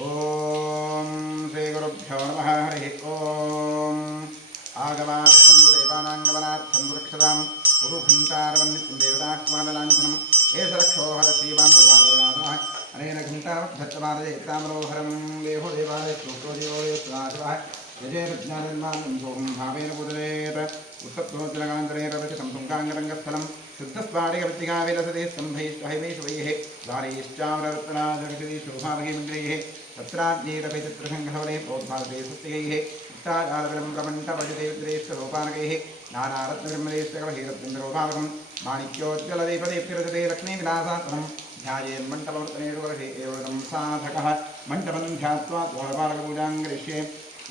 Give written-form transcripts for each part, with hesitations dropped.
ओम श्री गुरुभ्यो नमः हरि ओम आगमार्थं देवानांगमनार्थं रक्षतां गुरुघण्टारवन्नितं देवताह्वानलाञ्छनम् एष रक्षो हर श्रीमान् प्रभाकरनाथः अनेन घण्टावद्धत्तमानजयित्रामनोहरं देहो देवालय श्लोको देवो देवस्वादिवः यजेर्ज्ञानन्मानं सोहं भावेन पूजयेत् उत्सप्तोज्जलकान्तरेरवचितं तुङ्गाङ्गरङ्गस्थलं शुद्धस्फाटिकवृत्तिकाविलसते स्तम्भैश्चहैवैश्वैः द्वारैश्चामररत्नाजगति शोभाभगिमन्त्रैः तत्राज्ञैरभिचित्रसङ्घवने प्रोद्भासते सुस्तिगैः मुक्ताजालविलं प्रमण्डपजते विद्रेष्टलोपानकैः नानारत्नविर्मलेश्वरभैरत्नेन्द्रोभावकं माणिक्योज्ज्वलदीपदीप्तिरजते लक्ष्मीविलासात्मनं ध्यायेन्मण्डपवर्तनेषु वर्षे एवं साधकः मण्डपं ध्यात्वा द्वारपालकपूजां करिष्ये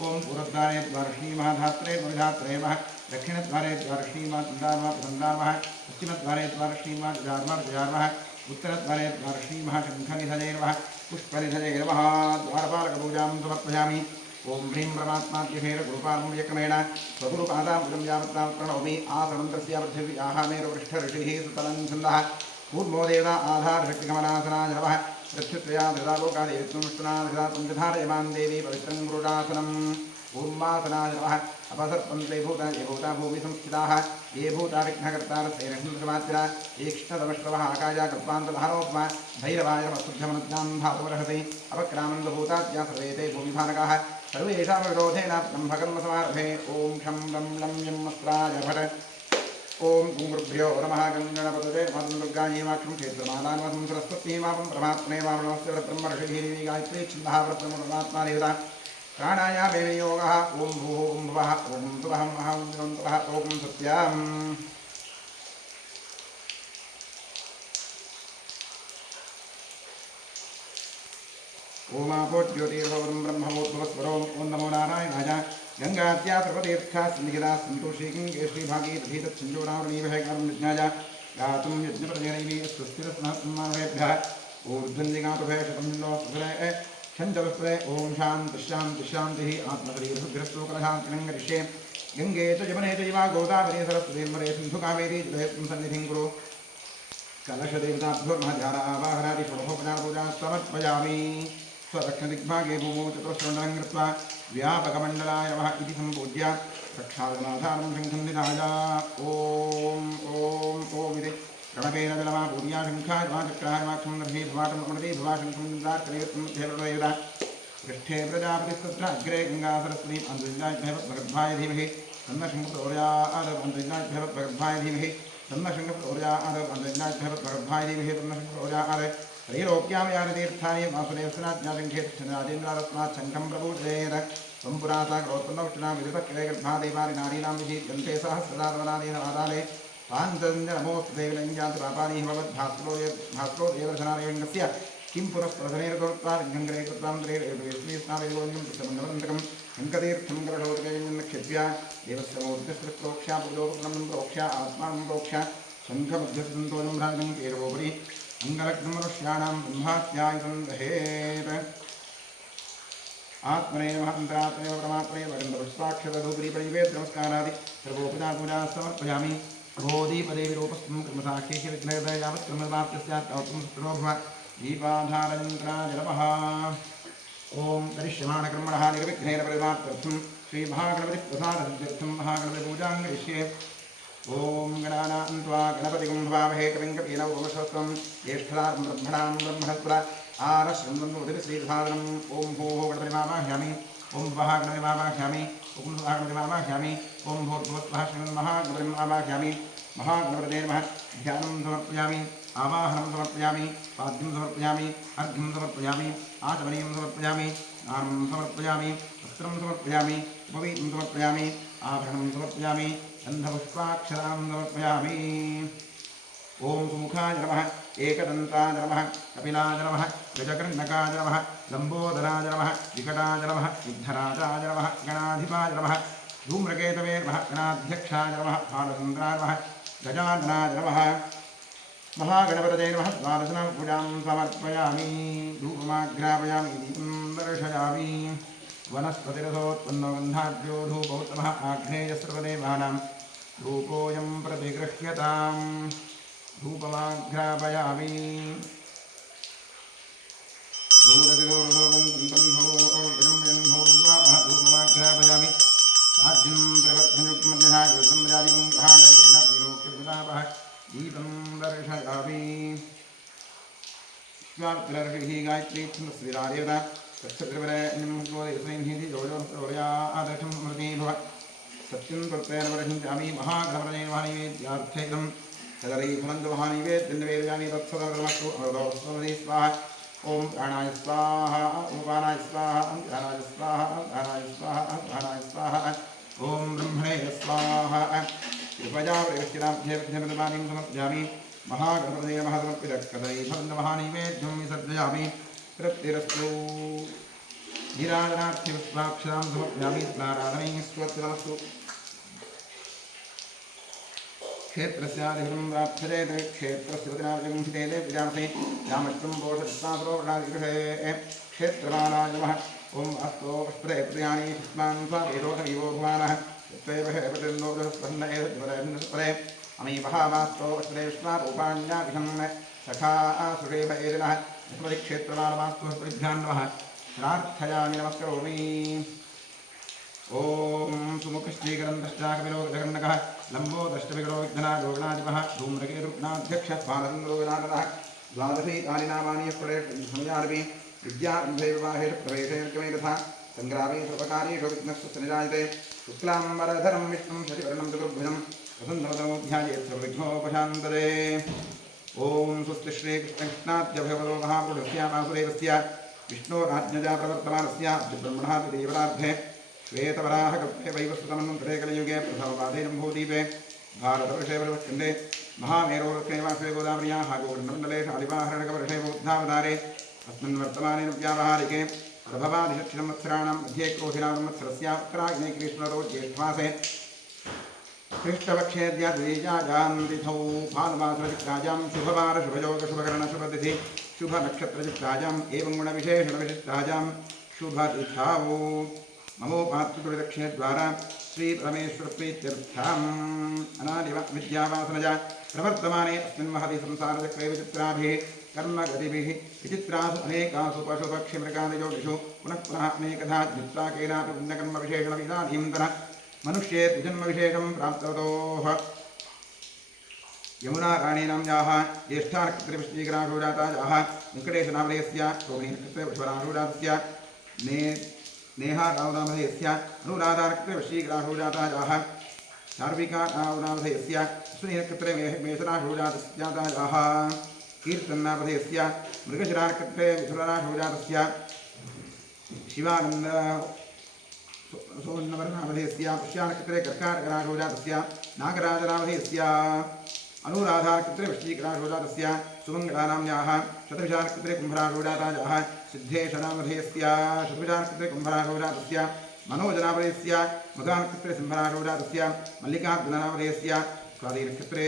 ओम पूर्वद्वारे द्वारश्रीमहाधात्रे द्विधात्रेमः दक्षिणद्वारे द्वारश्रीमहादार्मः पश्चिमद्वारे द्वारश्रीमहाजार्मः उत्तरद्वारे द्वारश्रीमहाशङ्खनिधजैर्मः पुष्पनिधजैर्मः द्वारपालकपूजां समर्पयामि ओम ह्रीं परमात्माद्यहेर गुरुपादमुख्यक्रमेण स्वगुरुपादाम्बुजं यावत्तां प्रणौमि आसमन्त्रस्य पृथिव्याः मेरुपृष्ठऋषिः सुतलं छन्दः पूर्वो देवता आधारशक्तिकमलासनाय नमः प्रत्युत्रया धृतालोकादेविष्णुष्टुना पञ्चधारयमान् देवी पवित्रं गुरुडासनम् ऊर्मासनाय नमः अपसर्पन्ते भूता भूमि संस्थिताः ये भूता विघ्नकर्तारस्यैरहिंसमात्रा ईक्ष्णतमश्रवः आकाया कल्पान्तधारोपमा भैरवाय नमस्तुभ्यमनुज्ञां धातुमर्हसि अपक्रामन्तभूताद्या सर्वे ते भूमिभानकाः सर्वेषां विरोधेन ब्रह्मकर्मसमारभे ॐ शं लं लं यं अस्त्राय भट ओम गुरुभ्यो नमः गंगणपतये नमः दुर्गायैमाक्षं क्षेत्रमालान्वसं सरस्वतीमापं परमात्मने वामनस्य ब्रह्मर्षिभिः गायत्री छन्दः परमात्मा देवता प्राणायामे योगः ओम भूः ओम भुवः ओम सुवहं महं तपः ओम सत्यम् ओमापो ज्योतिर्भवं ब्रह्मवोद्भवस्वरों ओम नमो नारायणाय गंगात्या सर्वतीर्था सन्निहिता सन्तोषी गंगेश्वरी भागीरथी तत्संजोडावरणीभः कर्मज्ञाय गातुं यज्ञप्रतिगणैः स्वस्तिरस्मात्मानवेभ्यः ऊर्ध्वन्दिगातुभयशतं नो सुभरे छन्दवस्त्रे ओम शान्तिः आत्मशरीरभुग्रस्तोकलशान्तिनं करिष्ये गंगे च यमुने च युवा गोदावरी सरस्वती नर्मदे सिन्धुकावेरी जलयत्नं सन्निधिं कुरु कलशदेवताभ्यो महाध्यारावाहनादि षोडशोपचारपूजां समर्पयामि स्वदक्षिणदिग्भागे भूमौ चतुष्षण्डनं कृत्वा व्यापकमण्डलाय नमः इति सम्पूज्य रक्षागणाधारं शङ्खं निधाय ॐ इति प्रणवेन जलमा पूर्या शङ्खाय वा चक्राय वाक्षं दर्शे भवाटं अमृते भवाशङ्खं निद्रात्रेयत्वं देवदेवता पृष्ठे प्रजापतिस्तत्र अग्रे गङ्गासरस्वती अन्तर्जाभ्यवद्भगद्भाय धीमहि तन्नशङ्करोर्यादवन्तर्जाभ्यवद्भगद्भाय धीमहि तन्नशङ्करोर्यादवन्तर्जाभ्यवद्भगद्भाय धीमहि तन्नशङ्करोर्याद त्रैलोक्यामयानतीर्थानि वासुदेवस्नाज्ञाशङ्खेतनादेन्द्रारत्नात् शङ्खं प्रपूजयेत् त्वं पुराता क्रोत्तनौष्टिना विदुतक्रे गर्भादेवानि नारीणां विधीयन्ते सहस्रदातवनादेन आदाले पाञ्चजनमोऽस्तु देवलिङ्गान्ति पापानि भास्करो देवदर्शनालयङ्गस्य किं पुनस्प्रधनेरतोक्त्वा लिङ्गङ्करे कृत्वान्तरेस्नादेवोऽन्यं पुष्पमण्डलन्तकं शङ्कतीर्थं करशोदकं नक्षत्र्या देवस्य मोर्धस्त्रोक्ष्या पूजोपकरणं प्रोक्ष्या आत्मानं प्रोक्ष्या शङ्खमध्यसन्तोजं भ्राजं केरवोपरि अङ्गलग्नं मनुष्याणां ब्रह्मात्यायुधं दहेत् आत्मने महान्तरात्मने परमात्मने वरन्दपुष्पाक्षरधूपरी परिवेद नमस्कारादि सर्वोपचारपूजा समर्पयामि गोदीपदेवीरूपस्थं कर्मसाक्षीः विघ्नहृदय यावत् कर्मवाप्य स्यात् तावत्तं सुप्रणो भव दीपाधारयन्त्राय नमः ॐ करिष्यमाणकर्मणः निर्विघ्नेन परिमाप्त्यर्थं श्रीमहागणपतिप्रसादसिद्ध्यर्थं महागणपतिपूजां करिष्ये ओम गणानां त्वा गणपतिं भवामहे कविं कवीनामुपमश्रवस्तं ज्येष्ठराजं ब्रह्मणां ब्रह्मणस्पदा आरश्रवन्नोदितश्रीसादनम् ओम भूः गणपतिमावाह्यामि ओम भवः गणपतिमावाह्यामि ओम सुवः गणपतिमावाह्यामि ओम भूर्भुवस्वः श्रीमन्महागणपतिम् आवाह्यामि महागणपतये नमः ध्यानं समर्पयामि आवाहनं समर्पयामि पाद्यं समर्पयामि अर्घ्यं समर्पयामि आचमनीयं समर्पयामि दानं समर्पयामि वस्त्रं समर्पयामि उपवीतं समर्पयामि आभरणं समर्पयामि गन्धपुष्पाक्षरां समर्पयामि ओम सुमुखाय नमः एकदन्ताय नमः कपिलाय नमः गजकर्णकाय नमः लम्बोदराय नमः विकटाय नमः सिद्धराजाय नमः गणाधिपाय नमः धूम्रकेतवे नमः गणाध्यक्षाय नमः बालचन्द्राय नमः गजाननाय नमः महागणपतये नमः द्वादशां पूजां समर्पयामि धूपमाघ्रापयामि दीपं दर्शयामि वनस्पतिरथोत्पन्नो गन्धाढ्यो धूपोत्तमः आग्नेयस्रवदेवानां धूपोऽयं प्रतिगृह्यताम् धूपमाघ्रापयामि धूरतिरोरुधोगन्तं स्वार्थिरर्षिभिः गायत्री छन्दस्विरादेवता तत्सवितरवरेण्यं गोदेवस्वैन्हीति योजोर्या आदर्शं स्मृति भव सत्यं त्वत्तेन वरहिञ्चामि महागणपतये नमः नैवेद्यार्थैकं तदरीफलन्तु महानैवेद्यं निवेदयामि तत्सदर्मस्तु अमृतोऽस्मि स्वाहा ॐ प्राणाय स्वाहा ॐ पानाय स्वाहा ॐ ध्यानाय स्वाहा ॐ धानाय स्वाहा ॐ धानाय स्वाहा ॐ ब्रह्मणे स्वाहा कृपया प्रयश्चिराभ्यर्थ्यमदमानिं समर्पयामि महागणपतये नमः समर्पितकदरीफलन्तु महानैवेद्यं विसर्जयामि तृप्तिरस्तु नीराजनार्थ्यपुष्पाक्षरां समर्पयामि नारायणैः स्तोत्रमस्तु क्षेत्रस्याधिपतिं प्रार्थ्यते क्षेत्रस्य पतिनाजं हितेते विजानसे रामत्वं बोधस्तासरोणादिगृहे क्षेत्रमानाय नमः ॐ अस्तो पुष्पदे प्रियाणि पुष्पान् स्वावेदोकविवो भुवानः तत्त्वैव प्रतिन्दोदस्पन्न एतद्वरन्नस्पदे अमीमहामास्तो पुष्पदे विश्वारूपाण्यादिहं सखा सुरेव एदिनः क्षेत्रमानमास्तु पुष्पभ्यां नमः प्रार्थयामि नमस्करोमि ॐ सुमुखश्रीकरन्दश्चाकविलो जगन्नकः लम्बो दष्टविकरो विघ्नादो गणाधिपः धूम्रकेतुघ्नाध्यक्षः पानन्दो गणागणः द्वादशैतानि नामानि यत्प्रदेशसंयार्पि विद्यारम्भैर्विवाहेषु प्रवेशैर्गमे तथा सङ्ग्रामे सर्वकार्येषु विघ्नस्य निराजते शुक्लाम्बरधरं विष्णुं शशिवर्णं चतुर्भुजं वसन्तमतमोऽध्यायेत् सर्वविघ्नोपशान्तये ॐ स्वस्ति श्रीकृष्णकृष्णाद्य भगवतो महापुरुषस्य वासुदेवस्य विष्णोराज्ञया प्रवर्तमानस्य ब्रह्मणः देवतार्थे श्वेतवराहकल्पे वैवस्वतमन्वन्तरे कलियुगे प्रथमपादे जम्बूद्वीपे भारतवर्षे वरवस्कन्धे महामेरोर्कैवासवे गोदावर्याः गोवर्णमण्डले शालिवाहरणकवर्षे बौद्धावतारे अस्मिन् वर्तमाने व्यावहारिके प्रभवादिषट्संवत्सराणां मध्ये क्रोधिनामत्सरस्य उत्तरायणे कृष्णऋतौ ज्येष्ठमासे कृष्णपक्षेऽद्य द्वितीयायां तिथौ भानुमासयुक्तायां शुभवारशुभयोगशुभकरणशुभतिथि शुभनक्षत्रयुक्तायाम् एवं गुणविशेषणविशिष्टायां शुभतिथौ ममोपात्रिकृतक्षेद्वारा श्रीपरमेश्वरप्रीत्यर्थम् अनादिविद्यावासनया प्रवर्तमाने अस्मिन् महति संसारचक्रे विचित्राभिः कर्मगतिभिः विचित्रासु अनेकासु पशुपक्षिमृगादियोनिषु पुनः पुनः अनेकधा जित्वा केनापि पुण्यकर्मविशेषणविदाधीन्तः मनुष्ये द्विजन्मविशेषं प्राप्तवतोः यमुनाराणीनां याः ज्येष्ठानक्षत्रिवृष्टिकराशोजातायाः वेङ्कटेशनामधेयस्य रोहिणीनक्षत्रिवृषभराशोजातस्य नेहारावनामधेयस्य अनुराधानक्षत्रिवृष्टिकराशोजातायाः शार्विकानामधेयस्य अश्विनीनक्षत्रे मेषराशोजातायाः कीर्तन्नामधेयस्य मृगशिरानक्षत्रे मिथुनराशोजातस्य शिवानन्द सोन्नवर्णामधेयस्य पुष्यानक्षत्रे कर्काटकराशोजातस्य नागराजनामधेयस्य अनुराधानक्षत्रे वृश्चिकराशोजातस्य सुमङ्गलानाम्याः शतभिषानक्षत्रे कुम्भराशोजातायाः सिद्धेशनामधेयस्य शतभिषानक्षत्रे कुम्भराशोजातस्य मनोजनामधेयस्य मघानक्षत्रे सिंहराशोजातस्य मल्लिकार्जुननामधेयस्य स्वातिनक्षत्रे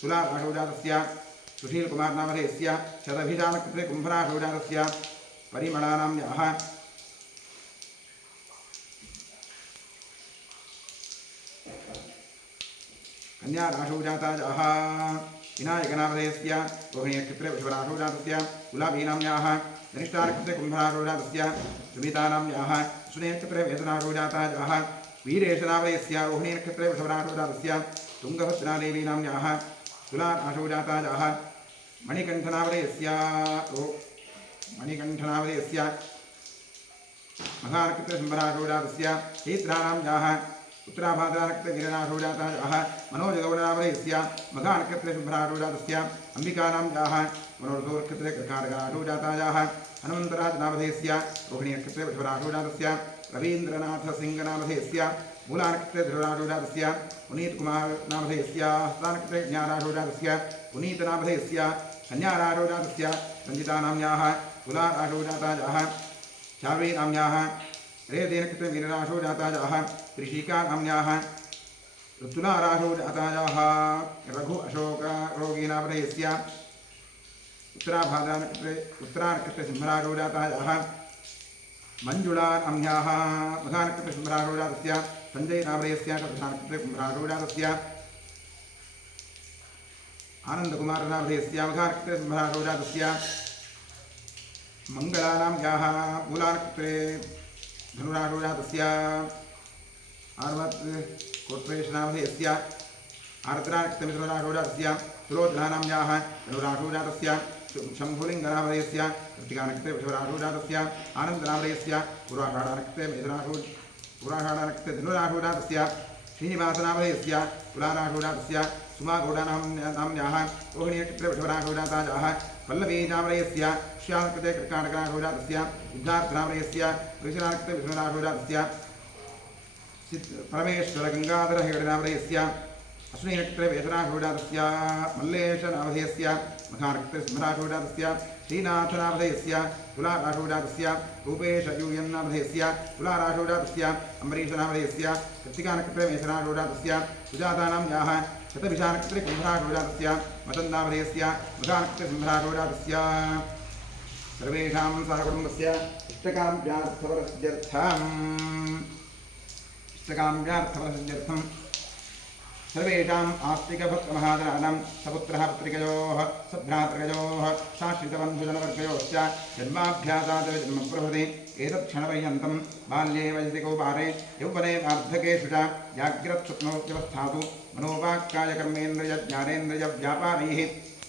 तुलाराशोजातस्य सुशीलकुमारनामधेयस्य शतभिषानक्षत्रे कुम्भराशोजातस्य परिमलानाम्याः कन्याराशोजातायाः विनायकनामधेयस्य रोहिणीनक्षत्रे वृषभराशोजातस्य गुलाबीनाम्याः धनिष्ठानक्षत्रे कुम्भराशोजातस्य सुमितानाम्याः अश्विनीनक्षत्रे वेदनाशोजातायाः वीरेशनामधेयस्य रोहिणीनक्षत्रे वृषभराशोजातस्य तुङ्गभद्रादेवीनाम्याः तुलाराशोजातायाः मणिकण्ठनामधेयस्य मघानक्षत्रे सिंहराशोजातस्य चैत्रानाम्याः उत्तराभाद्रानक्षत्रे वीरनाशोजातायाः मनोजगौडनामधेयस्य मघानक्षत्रे शुभ्राशोजातस्य अम्बिकानाम्याः मनोरथोनक्षत्रे कर्काटकराशोजातायाः हनुमन्तराजनामधेयस्य रोहिणीनक्षत्रे वृषभराशोजातस्य रवीन्द्रनाथसिंहनामधेयस्य मूलानक्षत्रे ध्रुवराशोजातस्य पुनीतकुमारनामधेयस्य हस्तानक्षत्रे ज्ञाराशोजातस्य पुनीतनामधेयस्य कन्याराशोजातस्य रञ्जितानाम्याः तुलाराशोजातायाः चार्वीनाम्याः रेदेनक्षत्रे वीरराशोजातायाः त्रिशिकानाम्याः तुलाराशोजातायाः रघु अशोकरोगीनामधेयस्य उत्तरानक्षत्रे सिंहराशोजातायाः मञ्जुलानाम्याः मघानक्षत्रे सिंहराशोजातस्य सञ्जयनामधेयस्य शतभिषानक्षत्रे कुम्भराशोजातस्य आनन्दकुमारनामधेयस्य मघानक्षत्रे सिंहराशोजातस्य मङ्गलानाम्याः मूलानक्षत्रे धनुराशोजातस्य आर्वत्कोट्रेशनामधेयस्य आर्द्रानक्षत्रे मिथुनराशोजातस्य सुलोचनानाम्याः धनुराशोजातस्य शम्भुलिङ्गनामधेयस्य कृत्तिकानक्षत्रे वृषभराशोजातस्य आनन्दनामधेयस्य पूर्वाषाढानक्षत्रे पूर्वाषाढानक्षत्रे धनुराशोजातस्य श्रीनिवासनामधेयस्य तुलाराशोजातस्य सुमागौडानाम्न्याः रोहिणीनक्षत्रे वृषभराशोजाताजाः पल्लवीनामधेयस्य श्यामकृते कर्काटकराशोजातस्य युद्धार्थनामधेयस्य वृषणानक्षत्रे वृषभराशोजातस्य परमेश्वर गंगाधर हेगडनामधेयस्य अश्विनीनक्षत्रे वेदनाशोजातस्य मल्लेशनामधेयस्य मखानक्षत्रे सिंहराशोजातस्य श्रीनाथनामधेयस्य तुलाराशोजातस्य रूपेशयूयन्नामधेयस्य तुलाराशोजातस्य अम्बरीशनामधेयस्य कृत्तिकानक्षत्रे मेषराशोजातस्य सुजातानां याः शतभिषानक्षत्रे कुम्भराशोजातस्य मतन्नामधेयस्य मखानक्षत्रे सिंहराशोजातस्य सर्वेषां सहकुटुम्बस्य इष्टकाम्यार्थफलसिद्ध्यर्थं सर्वेषाम् आस्तिकभक्तमहाजनानां सपुत्रः पुत्रिकयोः सभ्रातृकयोः शाश्रितबन्धुजनवर्गयोश्च जन्माभ्यासात् जन्मप्रभृति एतत्क्षणपर्यन्तं बाल्ये वयसि कौमारे यौवने वार्धकेषु च जाग्रत्स्वप्नोऽवस्थासु मनोवाक्कायकर्मेन्द्रियज्ञानेन्द्रियव्यापारैः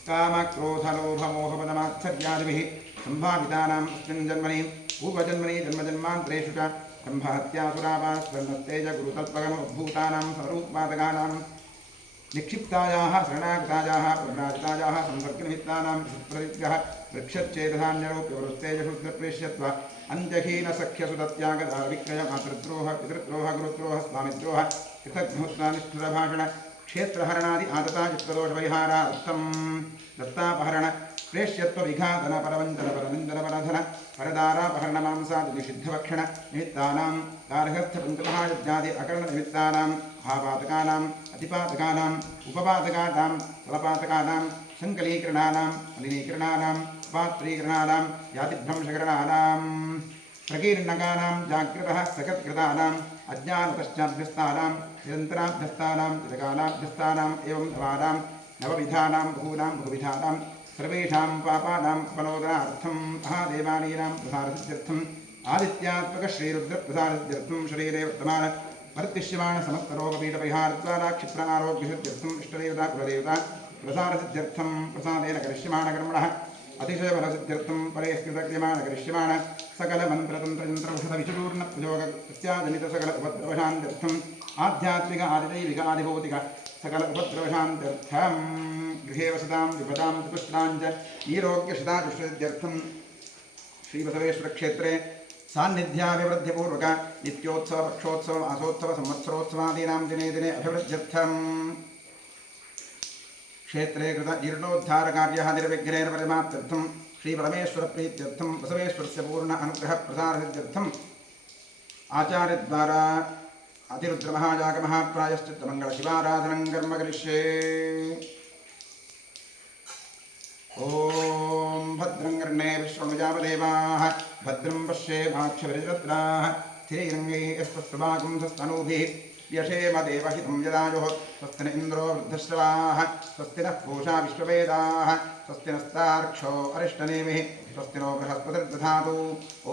कामक्रोधलोभमोहपदमात्सर्यादिभिः सम्भावितानाम् अस्मिन् जन्मनि पूर्वजन्मनि जन्मजन्मान्तरेषु च ब्रह्महत्यासुरापास्वर्णस्तेज गुरुतत्त्वगमोद्भूतानां स्वरूपादगानां निक्षिप्तायाः शरणागतायाः प्रव्राजितायाः संसर्गनिमित्तानां सुप्रतिग्रह वृक्षच्छेदधान्यरूप्यवरुस्तेजशूद्रप्रेष्यत्व अन्त्यहीनसख्यसुतत्यागदारविक्रयमातृद्रोह पितृद्रोह गुरुद्रोह स्वामिद्रोह कृतघ्नोत्नानिष्ठुरभाषण क्षेत्रहरणादि आदतायुक्तदोषपरिहारार्थं दत्तापहरण प्रेष्यत्वविघातन परवञ्चन परनिन्दनपरधन परदारापहरणमांसादिनिषिद्धभक्षण निमित्तानां गार्हस्थ्यपञ्चमहायज्ञादि अकरणनिमित्तानां महापातकानाम् अतिपातकानाम् उपपातकानां फलपातकानां सङ्कलीकरणानां मलिनीकरणानां पात्रीकरणानां यातिभ्रंशकरणानां प्रकीर्णकानां जागृतः सकत्कृतानाम् अज्ञानतश्चाभ्यस्तानां निरन्तराभ्यस्तानां चिरकालाभ्यस्तानाम् एवं नवानां नवविधानां बहुविधानां सर्वेषां पापानां अपनोदनार्थं महादेवानीनां प्रसारसिद्ध्यर्थम् आदित्यात्मकश्रीरुद्रप्रसारसिद्ध्यर्थं शरीरे वर्तमान वर्तिष्यमाण समस्तरोगपीठपरिहारद्वारा क्षिप्रारोग्यसिद्ध्यर्थम् इष्टदेवता कुलदेवता प्रसारसिद्ध्यर्थं प्रसादेन करिष्यमाणकर्मणः अतिशयबलसिद्ध्यर्थं परेष्कृतक्रियमाणकरिष्यमाण सकलमन्त्रतन्त्रयन्त्रौषधविचूर्णप्रयोगस्याजनितसकल उपद्रवशान्त्यर्थम् आध्यात्मिक आदिदैविक आदिभौतिक सकल उपद्रवशान्त्यर्थं गृहे वसतां विपदां चतुष्टाञ्च नीरोग्यशताचुष्यसिद्ध्यर्थं श्रीबसवेश्वरक्षेत्रे सान्निध्याभिवृद्धिपूर्वक नित्योत्सव पक्षोत्सव मासोत्सव संवत्सरोत्सवादीनां दिने दिने अभिवृद्ध्यर्थं क्षेत्रे कृत जीर्णोद्धारकार्यः निर्विघ्नेन परिमाप्त्यर्थं श्रीपरमेश्वरप्रीत्यर्थं बसवेश्वरस्य पूर्ण अनुग्रहप्रसारसिद्ध्यर्थम् आचार्यद्वारा अतिरुद्रमहायागमहाप्रायश्चित्तमङ्गलशिवाराधनं कर्म करिष्ये। ॐ भद्रं कर्णे विश्वनुजापदेवाः भद्रं पश्येमाक्षभिर्जत्राः स्थिरैरङ्गैः स्पष्टवागुंसस्तनूभिः यशेम देवहितं यदायुः स्वस्ति न इन्द्रो वृद्धश्रवाः स्वस्ति नः पूषा विश्ववेदाः स्वस्ति नस्तार्क्ष्यो अरिष्टनेमिः स्वस्ति नो बृहस्पतिर्दधातु।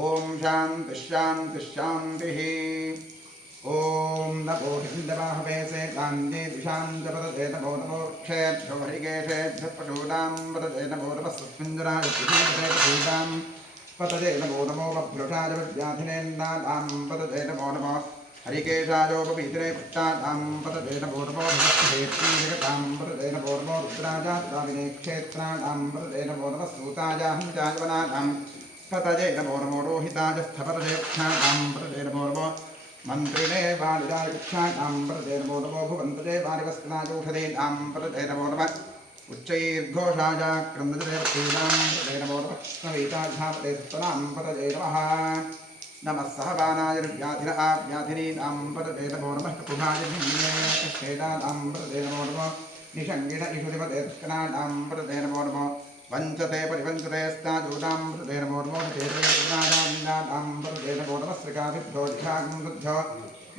ॐ शान्तिः शान्तिः शान्तिः। ॐ नमो हिन्दवाहवेसे कान्ते दिशान्तपदते नमो नमो क्षेभ्यो हरिकेशेभ्यः पशूनां पदते नमो नमः स्वस्मिञ्जराय पशूनां पतते नमो नमो बभ्रुषाय विद्याधिनेन्नानां पतते नमो नमः हरिकेशायोपवीतिरे पुष्टानां पतते नमो नमो भगवत्तेत्रीजगतां पतते नमो नमो रुद्राजात्राविने क्षेत्राणां पतते नमो नमः सूताजाहञ्चायवनानां पतते नमो नमो रोहिताजस्थपतदेक्षाणां पतते नमो नमो मन्त्रिणे बालिदाय कक्षाणां पतते नमो नमो भुवन्तते बालिवस्त्राजौषधीनां पतते नमो नमः उच्चैर्घोषाय क्रन्दजदेवतीनां पतते नमो नमः सविताध्यापते स्तनां पतते नमः नमः सहबानाय व्याधिन व्याधिनीनां पतते नमो नमः कपुभाय श्वेतानां पतते नमो नमः निषङ्गिण इषुधिपते दुष्कराणां पतते नमो नमः वञ्चते परिवञ्चते स्ताजूनां पतते नमो नमः तेजोनां पतते नमो नमः श्रीकाभिभ्यो दिशागुंसुभ्यो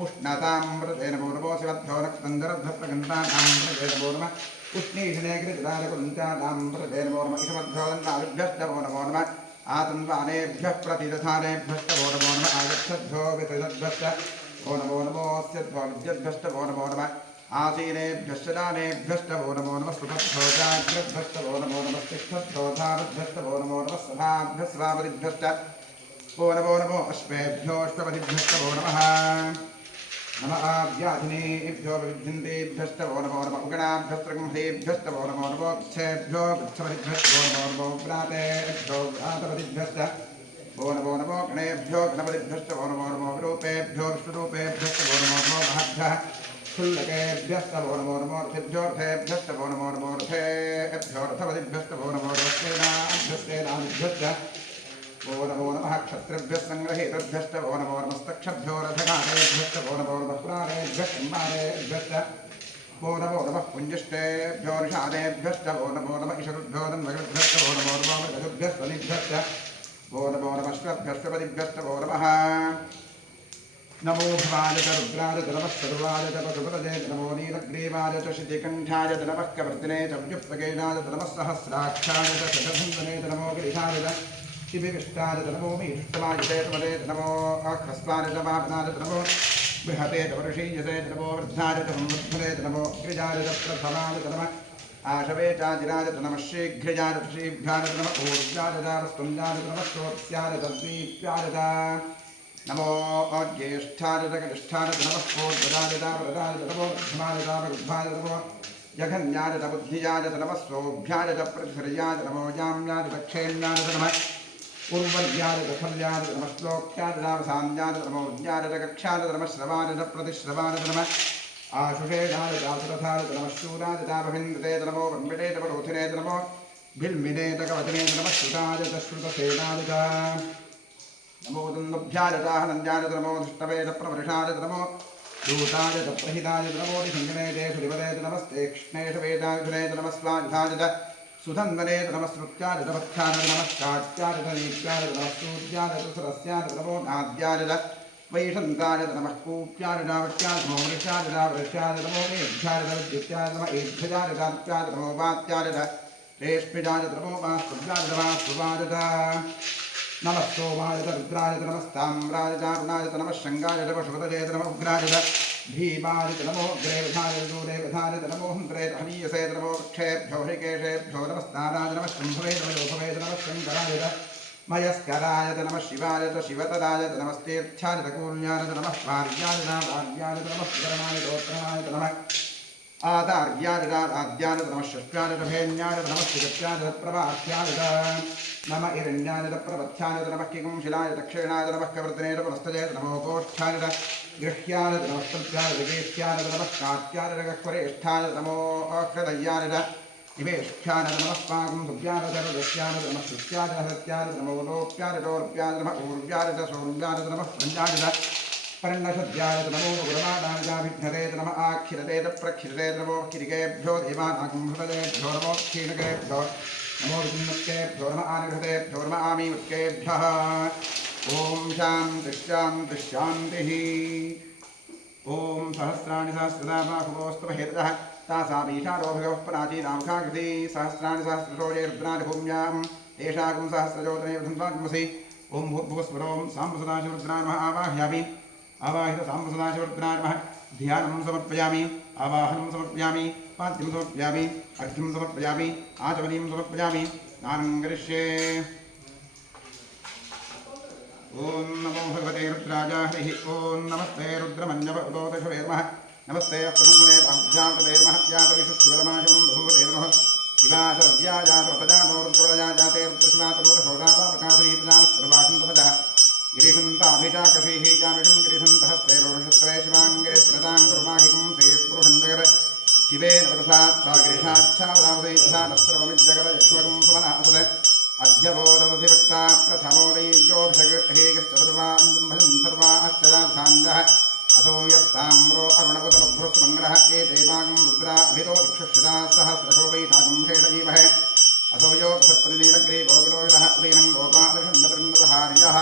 उष्णतां पतते नमो नमः शिवभ्यो रक्तन्दरभ्यप्रगन्तानां पतते नमो नमः उष्णीषणेकृतारकुञ्चानां पतते नमो नमः इषमभ्यो दन्ताभिभ्यश्च नमो नमः आतन्वानेभ्यः प्रतिदधानेभ्यश्च वो नमो नमः आगच्छद्भ्यो वितृभ्यश्च वो नमो नमोऽस्यद्भ्यो विद्यद्भ्यश्च वो नमो नमः आसीनेभ्यश्च दानेभ्यश्च वो नमो नमः सुखद्भ्यो जाग्रद्भ्यश्च वो नमो नमः तिष्ठद्भ्यो सभाभ्यस्तवो नमो नमः सभाभ्यस्वापतिभ्यश्च वो नमो अश्वेभ्योऽश्वपतिभ्यस्तवो नमः नम आव्याधिनेभ्यो विभिन्देभ्यस्तवो नमो नमः उगणाभ्यस्त्रगुंहेभ्यस्तवो नमो गच्छेभ्यो गच्छपतिभ्यस्तवो नमो व्रातेभ्यो व्रातपतिभ्यश्च वो नमो गणेभ्यो गणपतिभ्यस्तवो नमो विरूपेभ्यो विश्वरूपेभ्यस्तवो नमो महद्भ्यः क्षुल्लकेभ्यस्तवो नमो रथेभ्यो रथेभ्यस्तवो नमो रथेभ्यो रथपतिभ्यस्तवो नमो रथसेनाभ्यस्तेनाभ्यश्च वो नमः क्षत्रिभ्यः सङ्ग्रहेतभ्यस्तवो नमो नमस्तक्षभ्यो रथगानेभ्यस्तवो नमो नमः पुराणेभ्यः सम्मानेभ्यश्च वो नमः पुञ्जिष्टेभ्यो निषादेभ्यस्तवो नमो नमः ईशरुभ्यो नमगभ्यस्तवो नमो नमः मृगभ्यस्वनिभ्यश्च वो नमो नमः श्वभ्यस्तपतिभ्यस्तवो नमः नमो भवाय च रुद्राय च नमः सर्वाय च पशुपतये च नमो नीलग्रीवाय च शितिकण्ठाय च नमः कवर्तिने च व्युत्पकेनाय च नमः सहस्राक्षाय च शतधन्वने च नमो गिरिशाय च शिबिविष्टाय च नमो मीष्टमाय च तमले च नमो अख्रस्वाय च वामनाय च नमो बृहते च वृषीयसे च नमो वृद्धाय च संवृद्धरे च नमो गिरिजाय च प्रथमाय च नमः आशवे चाजिराय च नमः शीघ्रजाय च श्रीभ्याय च नमः ऊर्जाय च वस्तुञ्जाय च नमः श्रोत्स्याय च द्वीप्याय च नमो ज्येष्ठाय च कनिष्ठाय च नमः पूर्वजाय च वरदाय च नमो मध्यमाय च वृद्धाय च नमो जघन्याय च बुद्धिजाय च नमः सौभ्याय च पृथ्वर्याय च नमो जाम्याय च दक्षेण्याय च नमः पूर्वर्याय च खल्याय च नमः श्लोक्याय च सान्याय च नमो ज्ञाय च कक्षाय च नमः श्रवाय च प्रतिश्रवाय च नमः आशुषेणाय च आसुरथाय च नमः शूराय च भविन्द्रते च नमो ब्रह्मिणे च परोथिने च नमो भिल्मिने च कवचने च नमः श्रुताय च श्रुतसेनाय च नमो दुन्दुभ्याय च हनन्याय च नमो धृष्टवे च प्रवर्षाय च नमो दूताय च प्रहिताय च नमो निषङ्गने च सुरिवदे च नमस्तेक्ष्णेश वेदायुधने च नमः स्वायुधाय च सुधन्वने च नमः श्रुत्याय च वत्थ्याय च नमः काट्याय च नीत्याय च नमः सूर्याय च सुरस्याय च नमो नाद्याय च वैशन्ताय च नमः कूप्याय च वट्याय च नमो वृषाय च वृष्याय च नमो मेघ्याय च विद्युत्याय च नमः एभ्यजाय च दात्याय च नमो वात्याय च रेष्मिजाय च नमो वास्तुभ्याय च वास्तुवाय च नमः सोमाय च रुद्राय च नमस्ताम्राय च अरुणाय च नमः शङ्गाय च पशुपतये च नमः उग्राय च भीमाय च नमो ग्रेवधाय च दूरेवधाय च नमो हन्त्रे च हनीयसे च नमो वृक्षेभ्यो हरिकेशेभ्यो नमस्ताराय च नमः शम्भवे च नमोभवे च नमः शङ्कराय च मयस्कराय च नमः शिवाय च शिवतराय च नमस्तेर्थ्याय च कूल्याय च नमः पार्याय च पार्याय च नमः सुकरणाय च उत्तरणाय च नमः आदार्याय च आद्याय च नमः षष्ट्याय च भेन्याय च नमः सुगत्याय च प्रभात्याय च नमः हिरण्याय च प्रवत्थ्याय च नमः किकुंशिलाय च दक्षिणाय च नमः कवर्तने च पुनस्तये च नमो गोष्ठाय च गृह्याय च नमः स्तुत्याय च गेष्ट्याय च नमः काट्याय च गह्वरेष्ठाय च नमो अकृदय्याय च निवेष्ठ्याय च नमः पाकं सुभ्याय च रुदस्याय च नमः शुत्याय च हत्याय च नमो लोप्याय च चोर्प्याय च नमः ऊर्व्याय च सौर्व्याय च नमः प्रञ्जाय च पर्णशद्याय च नमो गुरवाणाय च विघ्नते च नमः आक्षिरते च प्रक्षिरते च नमो किरिकेभ्यो देवानागुंहृदयेभ्यो नमो क्षीणकेभ्यो नमो विष्णुकेभ्यो नमः आनिघृतेभ्यो नमः आमीवृत्केभ्यः ॐ शान्तिः शान्तिः शान्तिः ॐ सहस्राणि सहस्रदा बाहुवोऽस्तु महेतः तासामीशारो भगवः प्राचीनामुखाकृति सहस्राणि सहस्रशो ये रुद्राणि भूम्यां तेषागुं सहस्रजोतने वृन्दाग्मसि ॐ भूर्भुवस्वरों साम्बसदाशिवरुद्राय नमः आवाहयामि आवाहित साम्बसदाशिवरुद्राय नमः ध्यानं समर्पयामि आवाहनं समर्पयामि पाद्यं समर्पयामि अर्घ्यं समर्पयामि आचमनीं समर्पयामि स्नानं करिष्ये ॐ नमो भगवते रुद्राय हरिः ॐ नमस्ते रुद्रमन्यवदोदशवे नमः नमस्ते अस्तमन्वने बाहुभ्यां तवे नमः यातविशुशिवरमाशं भूवते नमः शिवाचव्याजातवतजातो रुद्रोदयाजाते रुद्रशिवातरोषोदात्मप्रकाशनीतजानस्त्रवासं तपजा गिरिशन्ताभिचाकशीः जामिषं गिरिशन्तहस्ते रोषस्त्रे शिवाङ्गिरित्रतां कुर्माहिकुं श्रीपुरुषं जगत् शिवेन वदसात्पागिरिषाच्छावदावदैषा नस्त्रवमिज्जगद यक्ष्मगुं सुमनः अध्यबोधवधिवक्ता प्रथमो दैव्योऽभिषगहेकश्चतुर्वान् सर्वाश्चजाधान्यः असो यस्ताम्रो अरुणकुतबभ्रुस्तमङ्गलः ये देवागं रुद्राभितो दिक्षुषिता सहस्रशो वैशाखं हेडजीवः असो यो पशुपतिनीलग्रीवोऽविलोहितः उदयनं गोपालषण्डतृङ्गलहार्यः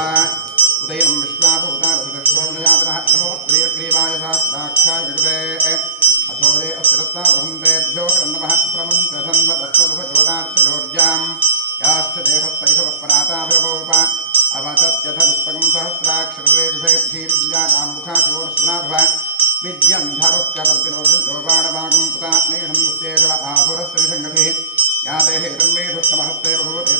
उदयनं विश्वाभूतारथदक्षोणयातनः नमो प्रियग्रीवाय सहस्राक्षाय कृते अथोदे अस्तिरत्ताबहुन्तेभ्यो क्रन्दमः प्रमुञ्चधन्वतस्त्वभुजोदार्थजोर्जाम् याश्च देहस्तैषवपराताभगवोप अवतत्यथ पुष्पकं सहस्राक्षरेषुषेक्षीर्यामुखाशिवोरस्वनाभव विद्यन्धरुक्यवर्तिनोषोबाणवागं पुता नेषन्दस्येषव आभुरस्त्रिषङ्गतिः याते हेतन्मेषुष्टमहस्ते भगवते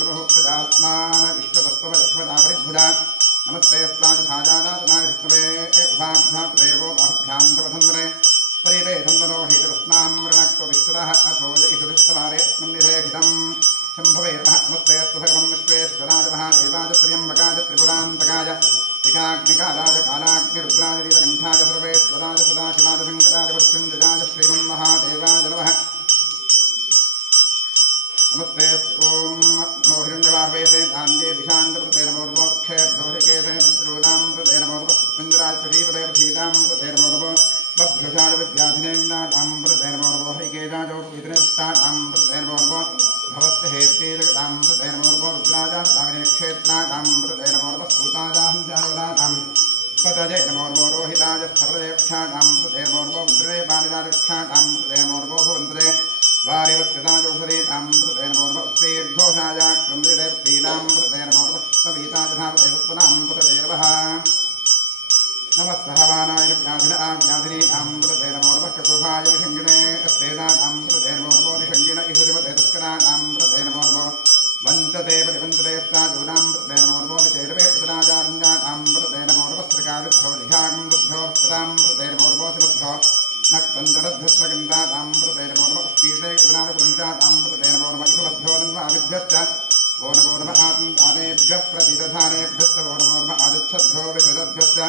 नमस्तेऽस्तु भगवन् विश्वेश्वराय महादेवाय त्र्यम्बकाय त्रिपुरान्तकाय त्रिकाग्निकालाय कालाग्निरुद्राय नीलकण्ठाय सर्वेश्वराय सदाशिवाय शङ्कराय मृत्युञ्जयाय श्रीमन्महादेवाय नमः। नमस्ते ओं नमो हिरण्यवाहवे धान्ये दिशान्तप्रते नमो नमो क्षेभ्यो हरिकेशे प्रचोदामृते नमो नमः पुष्पिन्दराय प्रदीपते प्रथीतामृते नमो नमो बभ्युषाय विद्याधिनेन्द्रामृते नमो नमो हरिकेशाय विद्रेष्टामृते नमो नमो भवस्य हेत्ते जगतामृते नमो नमो रुद्राजामिने क्षेत्रामृते नमो नमः सूताजाहञ्जायवरातां पतये नमो नमो रोहिताय स्थप्रदेक्षामृते नमो नमो रुद्रे बालिदारक्षामृते नमो नमो भवन्तरे वारिवस्कृताजौषधेतामृते नमो नमः उत्तेर्घोषाय क्रन्दितेर्तीनामृते नमो नमः सविताजधामृते नमः नमः सहवानाय व्याधिनीनामृते नमो नमः चतुर्भाय निषङ्गिणे अस्तेनामृते नमो नमो निषङ्गिण इहुरिमते तस्करामृते नमो नमो वन्दते परिवन्दते स्ताजूनामृते नमो नमो निचैरवे प्रतराजारण्यामृते नमो नमः स्त्रकाविभ्यो दिघामृभ्यो स्त्रामृते नमो नमो सिमभ्यो नक्तन्दरध्वस्त्रगन्धामृते नमो नमः स्पीषैकदानपुरुञ्चामृते नमो नमः इषुमभ्यो नन्वाविभ्यश्च वो नमो नमः आनेभ्यः प्रतिदधानेभ्यश्च वो नमो नमः आदिच्छद्भ्यो विषदभ्यश्च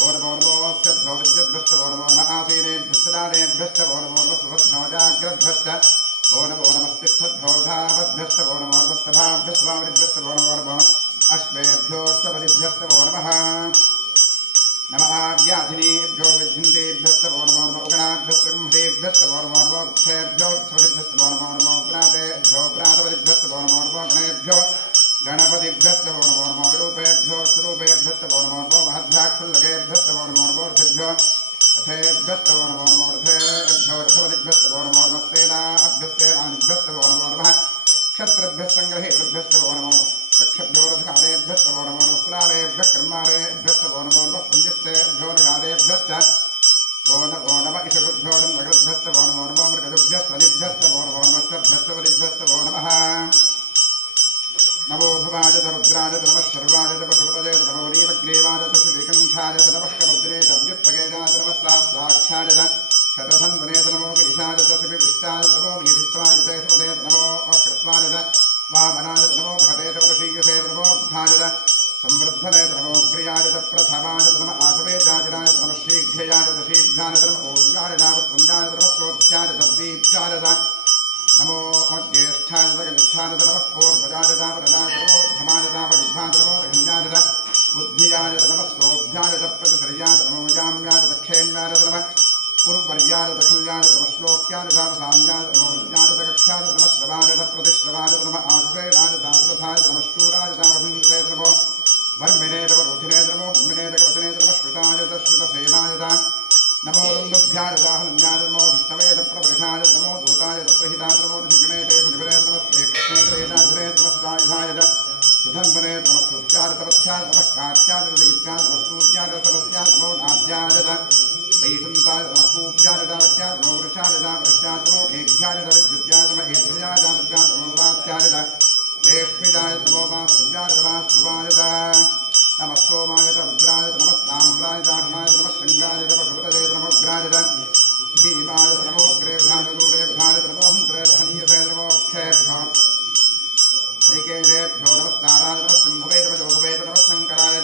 वो नमो नमोऽस्यभ्यो विद्युद्भ्यश्च वो नमो नमः आसीनेभ्यश्च दानेभ्यश्च वो नमो नमः सुभद्भ्यो जाग्रद्भ्यश्च वो नमो नमस्तिष्ठद्भ्यो धावद्भ्यश्च वो नमो नमः सभाभ्यश्च वावृद्भ्यश्च वो नमो नमः अश्वेभ्योऽष्टपदिभ्यश्च वो नमः नमः व्याधिनेभ्यो विद्यन्तेभ्यश्च वो नमो नमः उगनाभ्यश्च ब्रह्मदेभ्यश्च वो नमो नमः क्षयभ्यो क्षपदिभ्यश्च वो नमो नमः प्रातेभ्यो प्रातपदिभ्यश्च वो नमो नमः गणेभ्यो गणपतिभ्यश्च वो नमो नमः विरूपेभ्यो स्वरूपेभ्यश्च वो नमो नमः महद्भ्याक्षुल्लकेभ्यश्च वो नमो नमः रथेभ्यो रथेभ्यश्च वो नमो नमः रथेभ्यो रथपदिभ्यश्च वो नमो नमः सेनाभ्यश्च वो नमो नमः क्षत्रभ्यश्चङ्ग्रहेतृभ्यश्च वो नमो नमः सक्षभ्यो रथकारेभ्यश्च वो नमो नमः कुलालेभ्यः कर्मारेभ्यश्च वो नमो नमः पुञ्जिष्टेभ्यो निषादेभ्यश्च वो नमः इषगुभ्यो नगरभ्यश्च वो नमो नमः मृगजुभ्यश्च वनिभ्यश्च वो नमो नमः सभ्यश्च वदिभ्यश्च वो नमः नमो भवाय रुद्राय नमः शर्वाय पशुपतये नमो नीलग्रीवाय श्रीकण्ठाय नमः कवर्तिने व्युत्पगेशाय नमः सहस्राक्षाय शतधन्वने नमो गिरिशाय शिविष्टाय नमो नीतित्वाय तेषपदे नमो अकृत्वाय वामनाय नमो भगते वर्षीयसे नमो वृद्धाय संवृद्धने नमो ग्रियाय प्रथमाय नमः आशवेजाय नमः शीघ्रयाय शीघ्राय नमः ऊर्जाय नामस्तुल्याय नमः श्रोत्याय दीप्याय नमो ज्येष्ठाय कनिष्ठाय नमः पूर्वजाय वरदाय नमो धमाय विद्धाय नमो रहिण्याय बुद्धियाय नमः सौभ्याय प्रतिश्रियाय नमो जाम्याय दक्षेण्याय नमः पूर्वर्याय दखल्याय नमः श्लोक्याय साम्याय नमो विज्ञाय कक्ष्याय नमः श्रवाय प्रतिश्रवाय नमः आश्रयणाय दासुरथाय नमः शूराय दाभिन्दे नमो वर्मिणे रोधिने नमो ब्रह्मिणे वचने नमः श्रुताय श्रुतसेनाय नमो रुन्दभ्याय दाहन्याय नमो विष्णवे प्रवृषाय नमो दूताय प्रहिताय नमो ऋषिगणे शुनिवरे नमस्ते कृष्णे वेदाधरे नमस्तायुधाय सुधन्वरे नमस्तुत्याय तपस्याय नमः कात्याय दैत्याय नमस्तूर्याय सरस्याय नमो नाद्याय वैशन्ताय नमः कूप्याय दावत्याय नमो वृषाय वृष्टाय नमो एघ्याय विद्युत्याय नमः एभ्याय दावत्याय नमो वात्याय रेष्मिजाय नमो वासुव्याय वासुवाय नमः सोमाय रुद्राय नमः ताम्राय दारुणाय नमः शृङ्गाय पशुपतये नमो ग्राय भीमाय नमो ग्रेवधाय दूरेवधाय नमो हन्त्रे हनीयसे नमो क्षेभ्यो हरिकेशेभ्यो नमस्ताराय नमः शम्भवे नमः जोभवे नमः शङ्कराय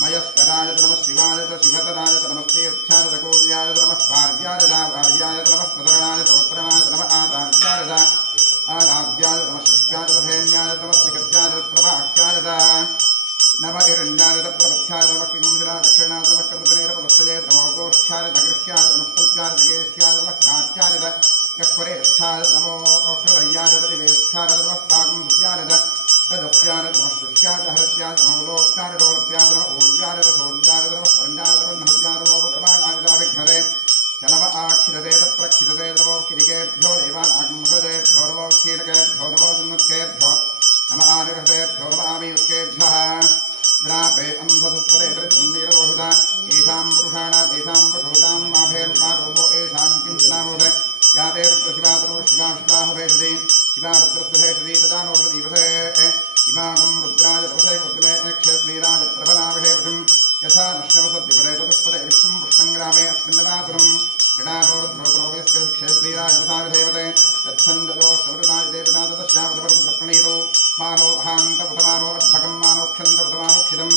मयस्कराय नमः शिवाय शिवतराय नमस्तीर्थ्याय कोल्याय नमः भार्याय भार्याय नमः प्रतरणाय सवत्रणाय नमः आदार्याय आराध्याय नमः शक्त्याय धेन्याय नमः जगत्याय प्रभाख्याय नमः हिरण्याय प्रवत्याय नमः किंशरा दक्षिणाय नमः कर्तने पदस्थये नमो गोष्ठ्याय गृह्याय नमः कल्प्याय नगेश्याय नमः कात्याय यक्परेष्ठाय नमो हृदयाय दिवेष्ठाय नमः पाकं भुज्याय रजस्याय नमः शुष्याय हरत्याय नमो लोक्याय लोलप्याय नमः ऊर्व्याय सोऽव्याय नमः पर्ण्याय नमः नमो भगवानाय विघ्नते नमः आक्षिरते प्रक्षिरते नमो किरिकेभ्यो देवान् आगंहृदेभ्यो नमो क्षीरकेभ्यो नमो जन्मत्केभ्यो नमः आनिर्हृदेभ्यो नमः आमीयुत्केभ्यः द्रापे अन्धसुस्पदे त्रिचन्द्रीररोहिता येषां पुरुषाणां येषां पशूनां माभेर्मारोपो येषां किञ्चनामोदे याते रुद्रशिवातरो शिवाशिवाहभेषति शिवारुद्रस्वभेषति तदा नो प्रदीपसे इमागं रुद्राय तपसे कृत्ने क्षेद्वीराय प्रभनामहे वशं यथा नश्यवसद्विपदे चतुष्पदे विष्णुं पुष्टङ्ग्रामे अस्मिन्नदातुरं षडानोरुद्रोप्रवेशक्षेत्रीराजवसाविधेवते यच्छन्ददोष्टवृताय देवता ततश्चावतपरद्रप्रणीतो मानो हान्तपुतमानो अद्भकं मानोक्षन्तपुतमानोक्षितम्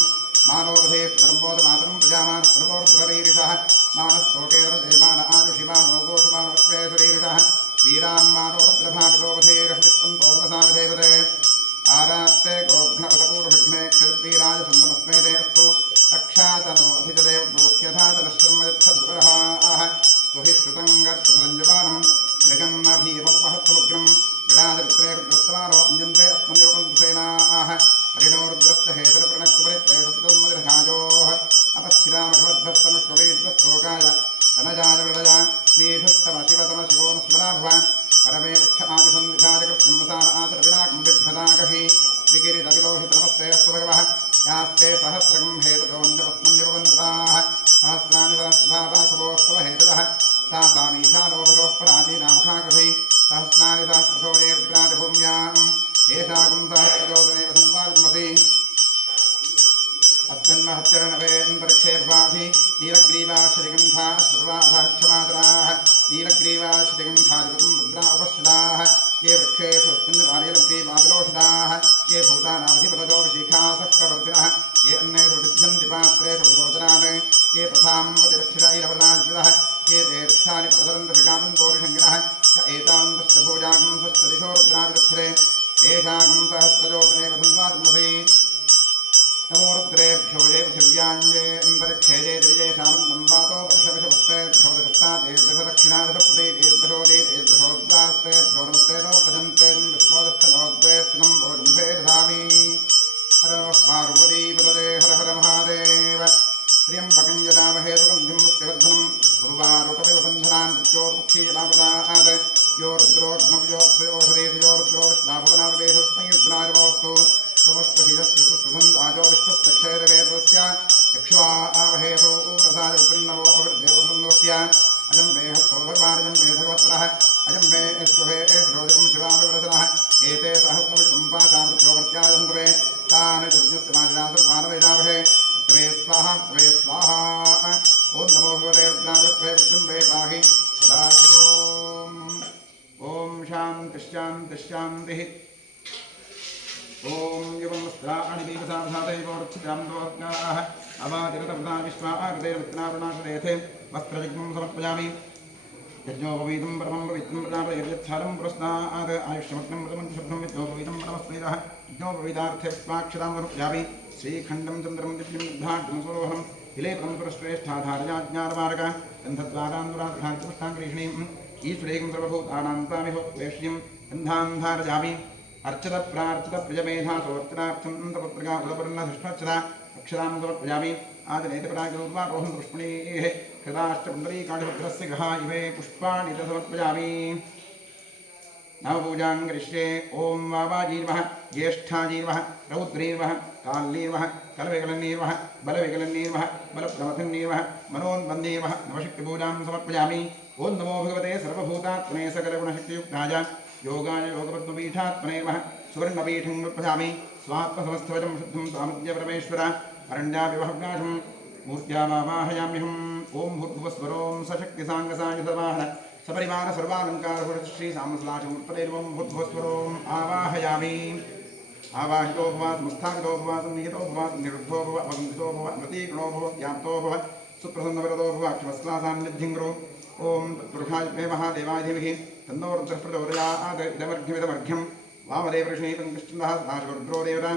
मानोपधे प्रतम्बोधमातरं प्रजामानस्तनवोर्ध्वरीरिषः मानस्तोकेतरदेवान आजुषिमानो घोषमानोश्वेश्वरीरिषः वीरान्मानोरुद्रभावितोपधेरश्विस्तन्तोर्वसाविधेवते आरात्ते गोघ्नपदपूर्वघ्ने क्षद्वीराज सन्तमस्मेते अस्तु रक्षातनो अधिजदेव ब्रूह्यथातनश्चर्मयच्छद्वरः स्वहि श्रुतं गर्भसञ्जवानं मृगन्नभीमपहत्तमुग्रं गडादित्रे रुद्रस्तवानो अञ्जन्ते अस्मन्योपन्तुसेनाः हरिणो रुद्रस्य हेतरप्रणक्तपरित्रेषस्तन्मदिरघाजोः अपस्थिरामघवद्भस्तनुष्ववेद्यस्तोकाय तनजाय वृडया मेषस्तमशिवतमशिवो न स्मरा भव परमे वृक्ष आदिसन्धिधारकृत्यं वसान आचरविनाकं बिभ्रदाकहि विकिरितविलोहितनमस्ते अस्तु भगवः यास्ते सहस्रकं हेतुकवन्द्यवस्मन्यवन्ताः सहस्राणि सहस्रधावाकुवोस्तव हेतजः तासामीशानो भगवः पराजीनामखाकभि सहस्राणि सहस्रशोजे रुद्रादिभूम्याम् एषागुं सहस्रजोदने वसन्वादिमसि अस्मिन्महच्चरणवेन्दर्क्षे भवाधि नीलग्रीवाश्रिगन्धा सर्वाधक्षमादराः नीलग्रीवाश्रिगन्धादिपं रुद्रा उपश्रिताः ये वृक्षेषु अस्मिन्नारीलग्रीवादिलोषिताः ये भूतानामधिपतजो विशिखासः कवर्तिनः ये अन्येषु विद्यन्ति पात्रेषु विरोचनान् ये प्रथां प्रतिरक्षितैलवरदाजितः ये तीर्थानि प्रसरन्तभिकामन्तोरिषङ्गिणः य एतावन्तश्च भोजागुंसश्च दिशो रुद्रादिरक्षरे येषागुं सहस्रजोतने वसन्वादिमसि नमो रुद्रेभ्यो ये पृथिव्याञ्जे अन्तरिक्षे ये दिविजेशामन्तं वातो वर्षविषवस्तेभ्यो दशत्तातेर्दशदक्षिणादशप्रदेशेर्दशो देशेर्दशो रुद्रास्तेभ्यो नमस्तेनो व्रजन्ते विष्णोदस्तनोद्वे स्थितं भोजन्ते दधामि हर नमः पार्वतीपतये हर हर महादेव त्र्यम्बकं यजामहे सुगन्धिं पुष्टिवर्धनं उर्वारुकमिव बन्धनान् मृत्योर्मुक्षीयमामृतात् यो रुद्रोऽग्नव्योऽप्सयोषधेशयो रुद्रो विश्वाभुवनावेशस्मै रुद्राजमोऽस्तु समस्तहिजस्वसुसुसन्दाजो विश्वस्तक्षेरवेदस्य यक्ष्वा आवहेतो प्रसादवृन्नवो अवृदेवसन्दस्य अजं मे हस्तो भगवानजं मे भगवत्रः अजं मे स्वहे एषरोजं शिवाविव्रतनः एते सहस्रविशम्पाशामृत्योवर्त्याजन्तवे तान् यज्ञस्य माजिदासर्वानवेदावहे त्वे स्वाहा त्वे स्वाहा ॐ नमो भगवते रुद्रावृत्रे वृत्तिं वे पाहि सदाशिवोम् ॐ शान्तिश्शान्तिश्शान्तिः ॐ युवमस्त्राणि दीपसाधातैवोर्च्छितां दोर्गाः अवातिरतवृता विश्वाकृतेर्वित्नावृणाशदेथे वस्त्रजग्मं समर्पयामि यज्ञोपवीतं परमं पवित्रं प्रजापतिर्यच्छालं पुरस्तात् आयुष्यमग्नं मृतमञ्चशब्दं यज्ञोपवीतं परमस्त्रीतः यज्ञोपवीतार्थे पुष्पाक्षतां समर्पयामि श्रीखण्डं चन्द्रं दिव्यं युद्धाढ्यं सुरोहं हिलेपं सुरश्रेष्ठाधारयाज्ञानमार्ग गन्धद्वारान्दुराधान्तपुष्टाङ्गरीषणीम् ईश्वरेकं सर्वभूतानां तामिहो वेश्यं गन्धां धारयामि अर्चित प्रार्चित प्रियमेधा सोर्चनार्थं तपत्रगा उदपर्णधिष्ठच्छदा अक्षरां समर्पयामि आजनेतिपरागरूपारोहं पुष्पणेः कृताष्टपुण्डरीकाण्डभद्रस्य गहा इमे पुष्पाणि च समर्पयामि नवपूजां करिष्ये ॐ वावाजीर्वः ज्येष्ठाजीर्वः रौद्रीर्वः काल्लीर्वः कलविकलन्नीर्वः बलविकलन्नीर्वः बलप्रमथिन्नीर्वः मनोन्वन्दीर्वः नवशक्तिपूजां समर्पयामि ॐ नमो भगवते सर्वभूतात्मने सकलगुणशक्तियुक्ताय योगाय योगपद्मपीठात्मने नमः सुवर्णपीठं गृह्णामि स्वात्मसमस्तवजं शुद्धं स्वामद्य परमेश्वर अरण्याविवहव्यासं मूर्त्यावाहयाम्यहम् ॐ भूर्भुवस्वरों सशक्तिसाङ्गसायुधवाहन सपरिवार सर्वालङ्कारश्रीसामसलाशमूर्तदेवं भूर्भुवस्वरोम् आवाहयामि आवाहितो भव संस्थापितो भव सन्निहितो भव निरुद्धो भव अवगन्धितो भव प्रतीक्णो भव व्याप्तो भव सुप्रसन्नवरदो भव अक्षमस्लासान्निध्यं कुरु ॐ तत्पुरुषाय महादेवाय धीमहि तन्नो रुद्रः प्रचोदयात् इदमर्घ्यमिदमर्घ्यं वामदेवऋषिणीतं कृष्णः सदाशिवरुद्रो देवता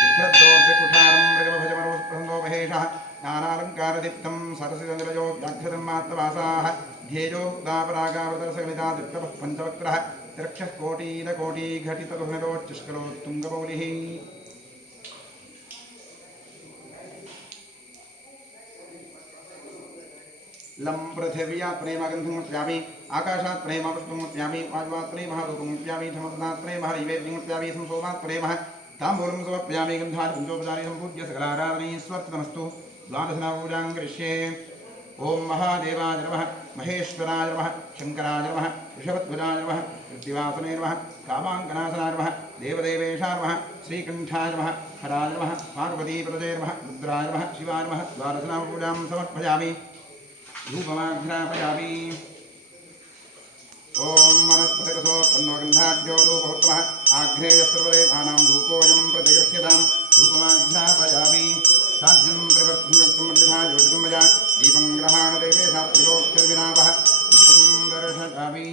बिभ्रद्दोर्भिकुठारं मृगभजमनोप्रसन्नो महेशः ज्ञानालङ्कारदीप्तं सरसिजनिलयो व्याघ्रधर्मात्मवासाः ध्येयो दापरागावतरसगलिता दीप्तपः पञ्चवक्त्रः तिरक्षः कोटीनकोटीघटितगुणिरोच्चष्करोत्तुङ्गमौलिः लं पृथिव्या प्रेमगन्धमुप्यामि आकाशात् प्रेमपुष्पमुप्यामि वायुवात् प्रेमरूपमुप्यामि धमदात् प्रेमहरिवेद्यमुप्यामि संसोमात् प्रेमः ताम्बूलं समर्पयामि गन्धानि पञ्चोपचारि सम्पूज्य सकलाराधनीस्वर्तनमस्तु द्वादशनापूजां करिष्ये ॐ महादेवाय नमः महेश्वराय नमः शङ्कराय नमः ऋषभध्वजाय नमः कृत्तिवासने नमः कामाङ्कनासनाय नमः देवदेवेशाय नमः श्रीकण्ठाय नमः हराय नमः पार्वतीपतये नमः रुद्राय नमः शिवाय नमः द्वादशनापूजां समर्पयामि धूपमाघ्रापयामि ॐ वनस्पतिरसोत्पन्नो गन्धाढ्यो धूपोत्तमः आघ्रेयस्सर्वदेवानां धूपोऽयं प्रतिगृह्यतां धूपमाघ्रापयामि साध्यं त्रिवर्धयुक्तं मृद्धा ज्योतिषं मया दीपं ग्रहाण देवेशा त्रिलोक्यविनावः इदं दर्शयामि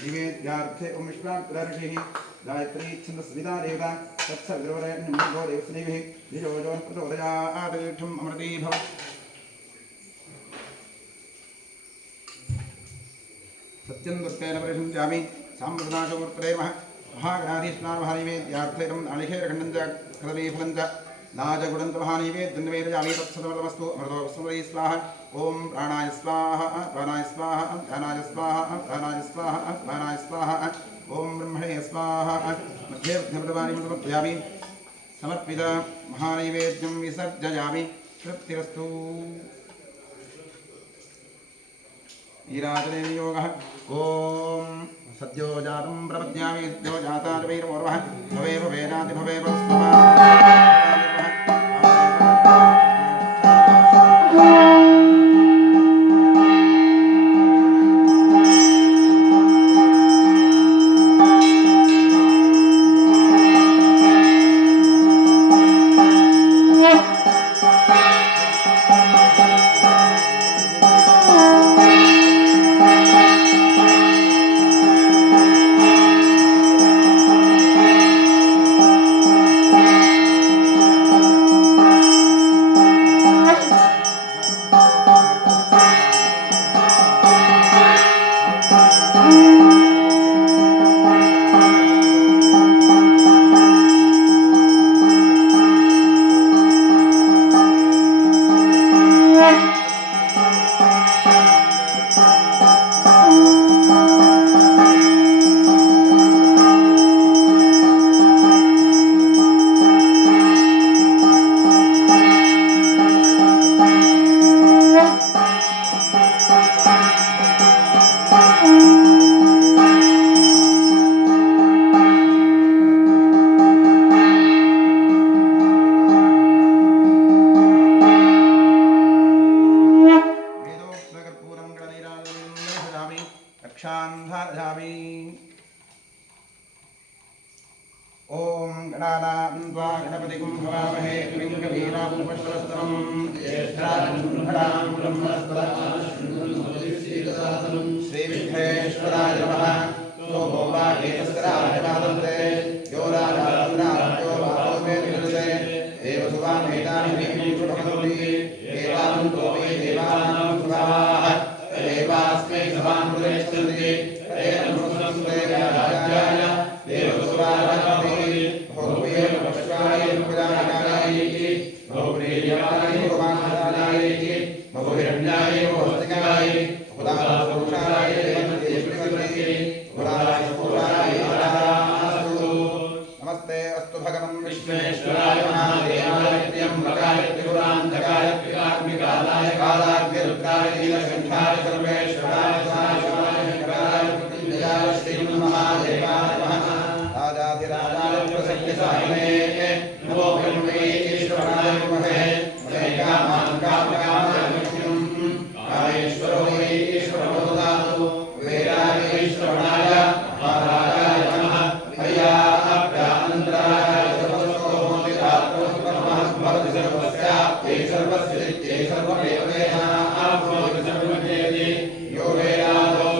नैवेद्यार्थे ओम विश्वामित्र गायत्री छन्दस्विता देवता तत्सवितुर्वरेण्यं देवस्नेभिः धियो प्रचोदयात् तीर्थम् अमृती भव सत्यं दुर्तेन परिषुञ्चामि साम्प्रदाशमूर्तये महागणाधीष्णामहानैवेद्यार्थैकं नालिखेरखण्डं च कृतलीफलं च लाजगुणं च महानैवेद्यं निवेदयामि तत्सदमस्तु अमृतोऽस्मै स्वाहा ॐ प्राणाय स्वाहा प्राणाय स्वाहा ध्यानाय स्वाहा ध्यानाय स्वाहा ध्यानाय स्वाहा ॐ ब्रह्मणे स्वाहा मध्ये मध्यप्रदानीं समर्पयामि समर्पित महानैवेद्यं विसर्जयामि तृप्तिरस्तु ईराजने नियोगः ॐ सद्यो जातं प्रपद्यामि सद्यो जाताद्वैरमोर्वः भवे भवेनाति भवे ॐ गणानान्त्वा गणपतिं भवामहे कविं कवीनामुपस्वरस्तमं ज्येष्ठानां ब्रह्मणस्पदां श्रीविघ्नेश्वराय नमः सोमो वागेश्वराय नमः यो राजायो वासो मे निरसे देवसुवामेतानि शुभमन्ति देवान्तो मे देवानां स्वाहा देवास्मै सभामुदयच्छन्ति नमस्ते अस्तु भगवन् विश्वेश्वराय महादेवाय त्र्यम्बकाय त्रिपुरान्तकाय त्रिकात्मिकाय कालाग्निरुद्राय नीलकण्ठाय सर्वेश्वराय सदाशिवाय शङ्कराय मृत्युञ्जयाय श्रीमन्महादेवाय नमः राजाधिराजाय प्रसन्नसायिने नमो ब्रह्मेश्वराय नमः कामान् कामकामान् मृत्युम् कामेश्वरो ईश्वरो ददातु वेदाय ईश्वराय महाराजाय नमः हयाभ्यानन्तराय सर्वस्वोदितात्मभवति सर्वस्याप्ते सर्वस्य सर्वमेव वेदाभूति सर्वमेति यो वेदादौ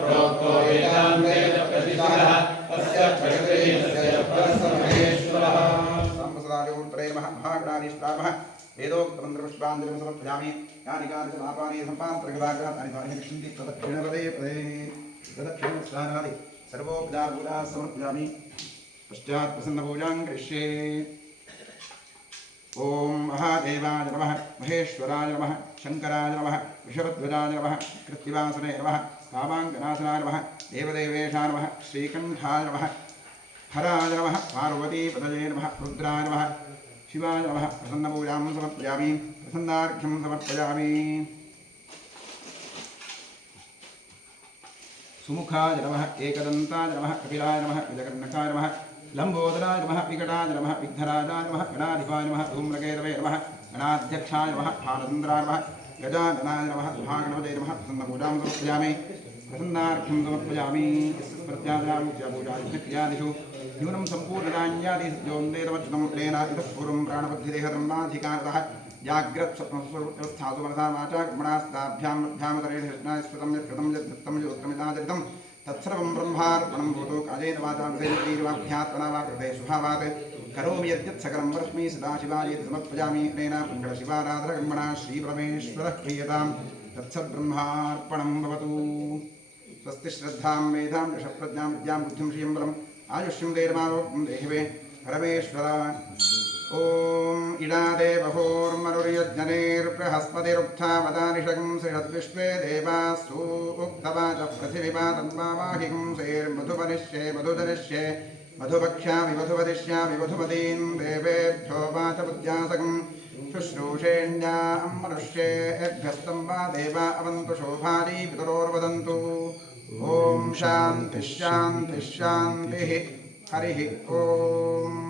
प्रोक्तो वेदान्ते प्रतिष्ठितः तस्य प्रकृतिः परसर्वेश्वरः संवत्सरायोत्तरे महागणाधीष्ठामः वेदोक्तमन्त्रपुष्पाञ्जलिं समर्पयामि यानि कानि समापानि सम्पान्तर्गतानि तानि दक्षिन्ति प्रदक्षिणपदे पदे प्रदक्षिणस्थानानि सर्वोपचारपूजाः समर्पयामि पश्चात् प्रसन्नपूजां करिष्ये ॐ महादेवाय नमः महेश्वराय नमः शङ्कराय नमः वृषभध्वजाय नमः कृत्तिवासने नमः कामाङ्गनाशनाय नमः देवदेवेशाय नमः श्रीकण्ठाय नमः हराय नमः पार्वतीपतये नमः रुद्राय नमः शिवाय नमः प्रसन्नपूजां समर्पयामि प्रसन्नार्घ्यं समर्पयामि सुमुखाय नमः एकदन्ताय नमः कपिलाय नमः गजकर्णकाय नमः लंबोदराय नमः विकटाय नमः विघ्नराजाय नमः गणाधिपाय नमः धूम्रकेतवे नमः गणाध्यक्षाय नमः भालचन्द्राय नमः गजाननाय नमः महागणपतये नमः प्रसन्नपूजां समर्पयामि प्रसन्नार्घ्यं समर्पयामि पूजादिषु न्यूनं सम्पूर्णदान्यादि सद्योन्देरवचनं लेन इतः पूर्वं प्राणबद्धिदेहधर्माधिकारतः जाग्रत्स्वप्नस्वरूपस्थासु मनसा वाचा कर्मणास्ताभ्यामतरेण स्मृतं यत्कृतं यद्धत्तं योत्तमिदाचरितं तत्सर्वं ब्रह्मार्पणं भूतो कायेन वाचा मृतेर्वाभ्यात्मना वा कृते शुभावात् करोमि यद्यत् सकलं वरस्मै सदाशिवायेति समर्पयामि अनेन मङ्गलशिवाराधनकर्मणा श्रीपरमेश्वरः प्रीयतां तत्सद्ब्रह्मार्पणं भवतु स्वस्ति श्रद्धां मेधां यशप्रज्ञां विद्यां बुद्धिं श्रियं बलम् आयुष्यं देहमारोग्यं देहिवे परमेश्वर ॐ इडादे बभूर्मरुर्यज्ञनेर्बृहस्पतिरुक्थावदानिषगं श्रीषद्विश्वे देवास्तु उक्तवाचः पृथिवीपातन्मावाहिकं श्रीर्मधुपनिष्ये मधुजनिष्ये मधुभक्ष्यामि मधुवदिष्यामि मधुमतीं देवेभ्यो वाचमुद्यासकं शुश्रूषेण्यां मनुष्येभ्यस्तं वा देवा अवन्तु शोभाजी पितरोर्वदन्तु ॐ शान्तिः शान्तिः शान्तिः हरिः ॐ